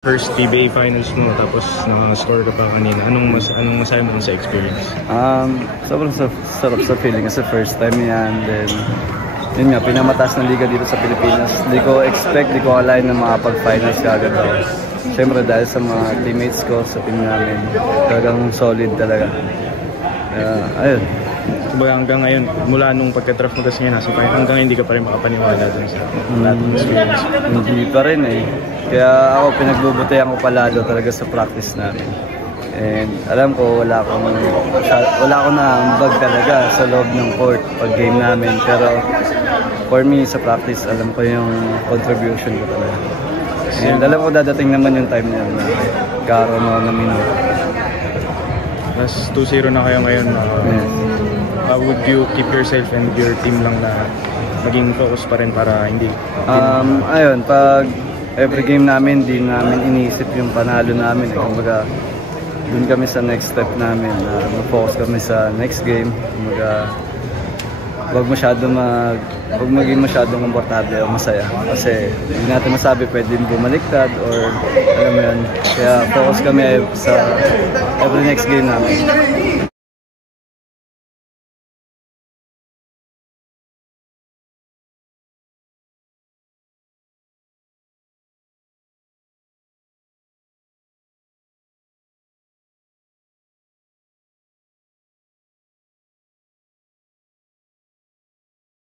First PBA finals mo, tapos naka-score ka pa kanina. Anong masaya mo sa experience? Sobrang sarap sa feeling kasi first time yan. Then, yun nga, pinamataas na liga dito sa Pilipinas. Di ko akalain na makapag-finals kagad ako. Siyempre dahil sa mga teammates ko sa team namin, talagang solid talaga. Ayun. Kumbaga hanggang ngayon, mula nung pagka-draft mo kasi nga nasa final, hanggang hindi ka pa rin makapaniwala dun sa lahat ng experience. Hindi pa rin eh. Kaya ako pinagbubutayan ko palalo talaga sa practice namin. And alam ko wala akong naambag talaga sa loob ng court pag game namin. Pero for me sa practice, alam ko yung contribution ko talaga. And alam ko dadating naman yung time na karoon ako ng minuto. Mas 2-0 na kayo ngayon. How would you keep yourself and your team lang na maging focus pa rin para hindi? Ayun, pag every game namin, di namin iniisip yung panalo namin. Kumbaga, dun kami sa next step namin. Mag-focus kami sa next game. Kumbaga, huwag maging masyadong komportable o masaya. Kasi hindi natin masabi pwedeng bumaliktad or alam mo yun. Kaya focus kami sa every next game namin.